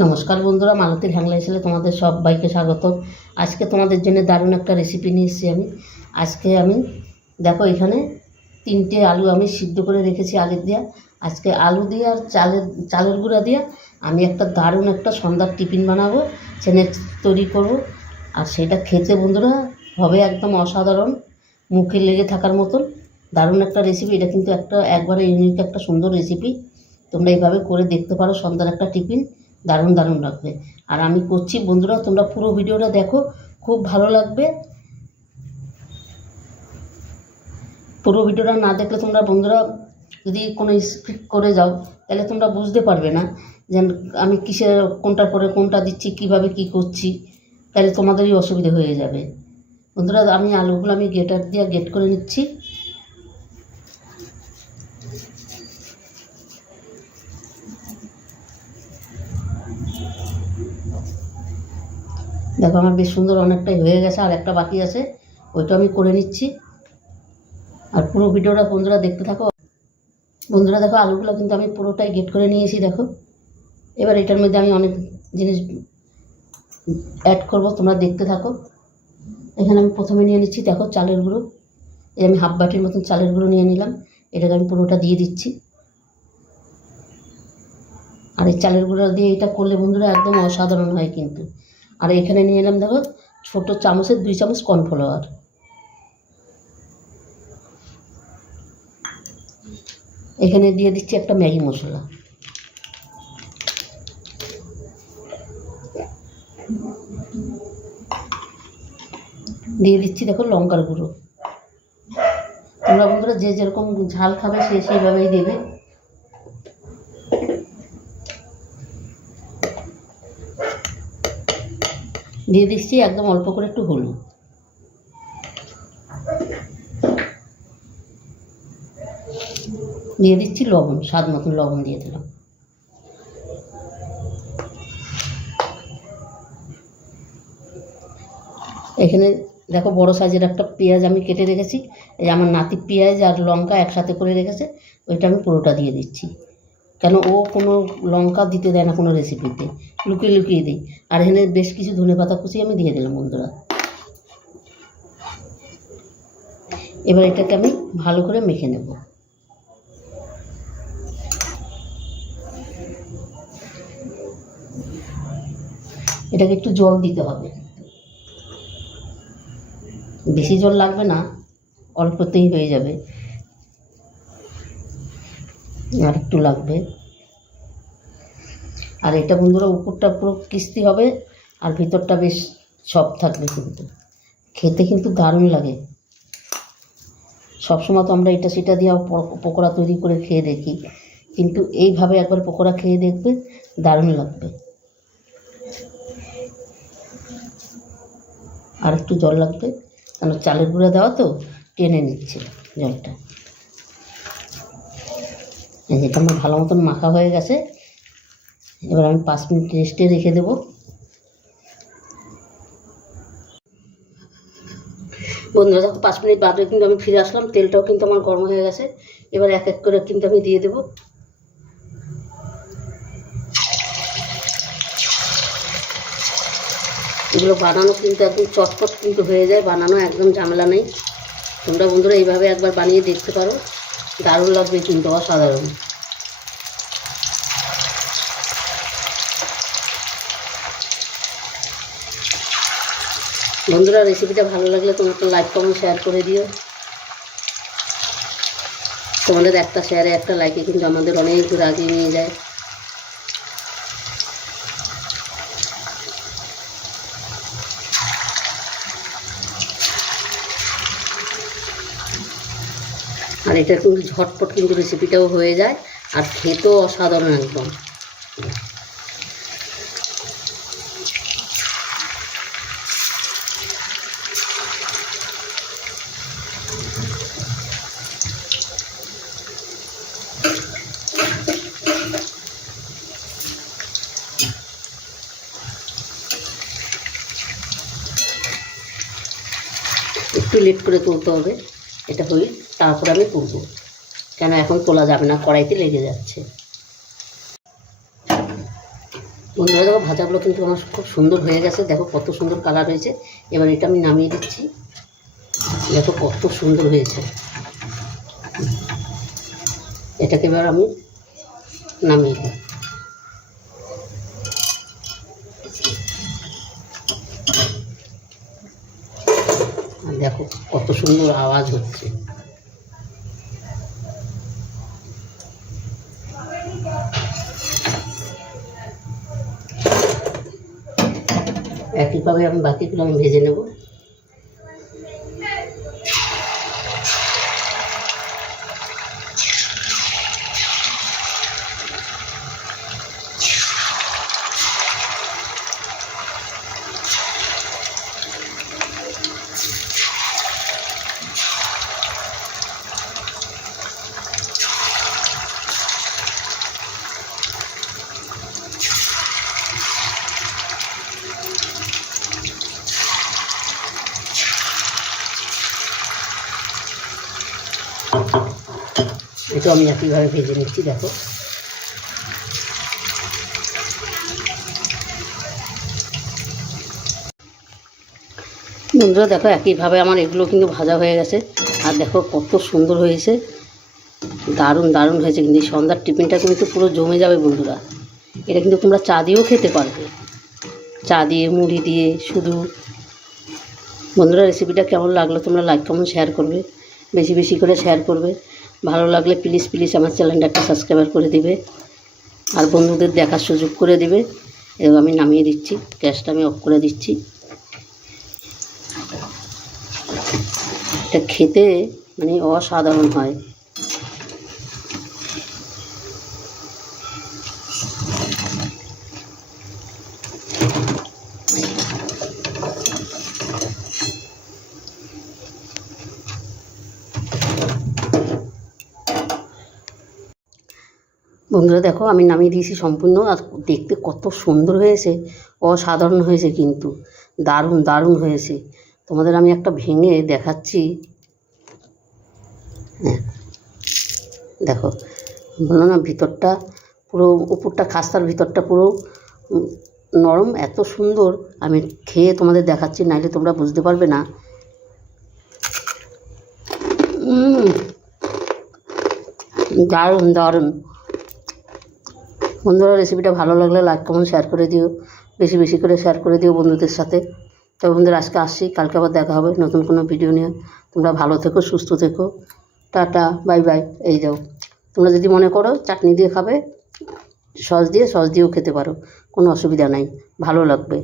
নমস্কার বন্ধুরা, মালতীর হ্যাংলা ছেলে তোমাদের সবাইকে স্বাগত। আজকে তোমাদের জন্য দারুণ একটা রেসিপি নিয়ে এসেছি আমি দেখো এখানে 3টে আলু আমি সিদ্ধ করে রেখেছি আগের দিয়ে। আজকে আলু দিয়ে আর চালের গুঁড়া দিয়ে আমি একটা দারুণ একটা সন্ধ্যার টিফিন বানাবো, স্ন্যাক্স তৈরি করব। আর সেটা খেতে বন্ধুরা হবে একদম অসাধারণ, মুখে লেগে থাকার মতন দারুণ একটা রেসিপি। এটা কিন্তু একবারে ইউনিক একটা সুন্দর রেসিপি। তোমরা এইভাবে করে দেখতে পারো, সন্ধ্যার একটা টিফিন দারুণ দারুণ লাগবে। আর আমি করছি বন্ধুরা, তোমরা পুরো ভিডিওটা দেখো, খুব ভালো লাগবে। পুরো ভিডিওটা না দেখলে তোমরা বন্ধুরা যদি কোনো স্কিপ করে যাও তাহলে তোমরা বুঝতে পারবে না যে আমি কিসের কোনটার পরে কোনটা দিচ্ছি, কিভাবে কি করছি, তাহলে তোমাদেরই অসুবিধা হয়ে যাবে। বন্ধুরা আমি আলুগুলো আমি গ্রেটার দিয়ে গ্রেট করে নিচ্ছি। দেখো আমার বেশ সুন্দর অনেকটাই হয়ে গেছে, আর একটা বাকি আছে, ওইটা আমি করে নিচ্ছি। আর পুরো ভিডিওটা বন্ধুরা দেখতে থাকো। বন্ধুরা দেখো আলুগুলো কিন্তু আমি পুরোটাই গ্রেট করে নিয়েছি। দেখো এবার এটার মধ্যে আমি অনেক জিনিস অ্যাড করব, তোমরা দেখতে থাকো। এখানে আমি প্রথমে নিয়ে নিচ্ছি দেখো চালের গুঁড়ো। এই আমি হাফ বাটির মতন চালের গুঁড়ো নিয়ে নিলাম, এটাকে আমি পুরোটা দিয়ে দিচ্ছি। আর এই চালের গুঁড়ো দিয়ে এটা করলে বন্ধুরা একদম অসাধারণ হয় কিন্তু। আর এখানে নিয়ে নিলাম দেখো ছোটো চামচের 2 চামচ কর্নফ্লাওয়ার। এখানে দিয়ে দিচ্ছি একটা ম্যাগি মশলা। দিয়ে দিচ্ছি দেখো লঙ্কার গুঁড়ো। তোমরা বন্ধুরা যে যেরকম ঝাল খাবে সে সেইভাবেই দেবে। দিয়ে দিচ্ছি একদম অল্প করে একটু হলুদ। দিয়ে দিচ্ছি লবণ, স্বাদ মতন লবণ দিয়ে দিলাম। এখানে দেখো বড় সাইজের একটা পেঁয়াজ আমি কেটে রেখেছি। এই আমার নাতি পেঁয়াজ আর লঙ্কা একসাথে করে রেখেছে, ওইটা আমি পুরোটা দিয়ে দিচ্ছি। কেন ও কোনো লঙ্কা দিতে দেয় না কোনো রেসিপিতে, লুকিয়ে লুকিয়ে দিই। আর এখানে বেশ কিছু ধনেপাতা কুচি আমি দিয়ে দিলাম বন্ধুরা। এবার এটাকে আমি ভালো করে মেখে নেব। এটাকে একটু জল দিতে হবে, বেশি জল লাগবে না, অল্পতেই হয়ে যাবে। আর একটু লাগবে। আর এটা বন্ধুরা উপরটা পুরো ক্রিস্পি হবে আর ভিতরটা বেশ সফট থাকবে, কিন্তু খেতে কিন্তু দারুণ লাগে। সবসময় তো আমরা এটা সেটা দিয়ে পকোড়া তৈরি করে খেয়ে দেখি, কিন্তু এইভাবে একবার পকোড়া খেয়ে দেখবে, দারুণ লাগবে। আর একটু জল লাগবে, কারণ চালের গুঁড়া দেওয়া তো টেনে নিচ্ছে জলটা। এটা আমার ভালো মতন মাখা হয়ে গেছে। এবার আমি 5 মিনিট রেস্টে রেখে দেবো। বন্ধুরা দেখো 5 মিনিট বাদে কিন্তু আমি ফিরে আসলাম, তেলটাও কিন্তু আমার গরম হয়ে গেছে। এবার এক এক করে কিন্তু আমি দিয়ে দেবো। এগুলো বানানো কিন্তু একদম চটপট কিন্তু হয়ে যায়, বানানো একদম ঝামেলা নেই। তোমরা বন্ধুরা এইভাবে একবার বানিয়ে দেখতে পারো, দারুণ লাগবে কিন্তু, অসাধারণ। বন্ধুরা রেসিপিটা ভালো লাগলে তোমরা একটা লাইক কমেন্ট শেয়ার করে দিও। তোমাদের একটা শেয়ারে একটা লাইকে কিন্তু আমাদের অনেক দূর এগিয়ে নিয়ে যায়। আর এটা কিন্তু ঝটপট কিন্তু রেসিপিটাও হয়ে যায়, আর খেতেও অসাধারণ একদম। একটু লেট করে তুলতে হবে, এটা হই তারপর আমি তুলব, কেন এখন তোলা যাবে না, কড়াইতে লেগে যাচ্ছে। বন্ধুরা দেখো ভাজাগুলো কিন্তু আমার খুব সুন্দর হয়ে গেছে, দেখো কত সুন্দর কালার হয়েছে। এবার এটা আমি নামিয়ে দিচ্ছি, দেখো কত সুন্দর হয়েছে। এটাকে এবার আমি নামিয়ে দিই। আর দেখো কত সুন্দর আওয়াজ হচ্ছে। একইভাবে আমি বাকিগুলো আমি ভেজে নেব। এটা আমি একইভাবে ভেজে নিচ্ছি, দেখো। বন্ধুরা দেখো একইভাবে আমার এগুলো কিন্তু ভাজা হয়ে গেছে। আর দেখো কত সুন্দর হয়েছে, দারুণ দারুণ হয়েছে। কিন্তু এই সন্ধ্যার টিফিনটা কিন্তু পুরো জমে যাবে বন্ধুরা। এটা কিন্তু তোমরা চা দিয়েও খেতে পারবে, চা দিয়ে, মুড়ি দিয়ে শুধু। বন্ধুরা রেসিপিটা কেমন লাগলো তোমরা লাইক কমেন্ট শেয়ার করবে, বেশি বেশি করে শেয়ার করবে। ভালো লাগলে প্লিজ প্লিজ আমার চ্যানেলটা একটা সাবস্ক্রাইব করে দিবে, আর বন্ধুদের দেখার সুযোগ করে দিবে। এবার আমি নামিয়ে দিচ্ছি, গ্যাসটা আমি অফ করে দিচ্ছি। এটা খেতে মানে অসাধারণ হয়। বন্ধুরা দেখো আমি নামিয়ে দিয়েছি সম্পূর্ণ। আর দেখতে কত সুন্দর হয়েছে, অসাধারণ হয়েছে, কিন্তু দারুণ দারুণ হয়েছে। তোমাদের আমি একটা ভেঙে দেখাচ্ছি। হ্যাঁ দেখো, বললো না ভিতরটা পুরো, উপরটা খাস্তার, ভিতরটা পুরো নরম, এত সুন্দর। আমি খেয়ে তোমাদের দেখাচ্ছি, নাইলে তোমরা বুঝতে পারবে না। দারুণ দারুণ। বন্ধুরা রেসিপিটা ভালো লাগলে লাইক কমেন্ট শেয়ার করে দিও, বেশি বেশি করে শেয়ার করে দিও বন্ধুদের সাথে। তবে বন্ধুরা আজকে আসছি, কালকে আবার দেখা হবে নতুন কোনো ভিডিও নিয়ে। তোমরা ভালো থেকো, সুস্থ থেকো, টাটা, বাই বাই। এই যাও, তোমরা যদি মনে করো চাটনি দিয়ে খাবে, সস দিয়েও খেতে পারো, কোনো অসুবিধা নাই, ভালো লাগবে।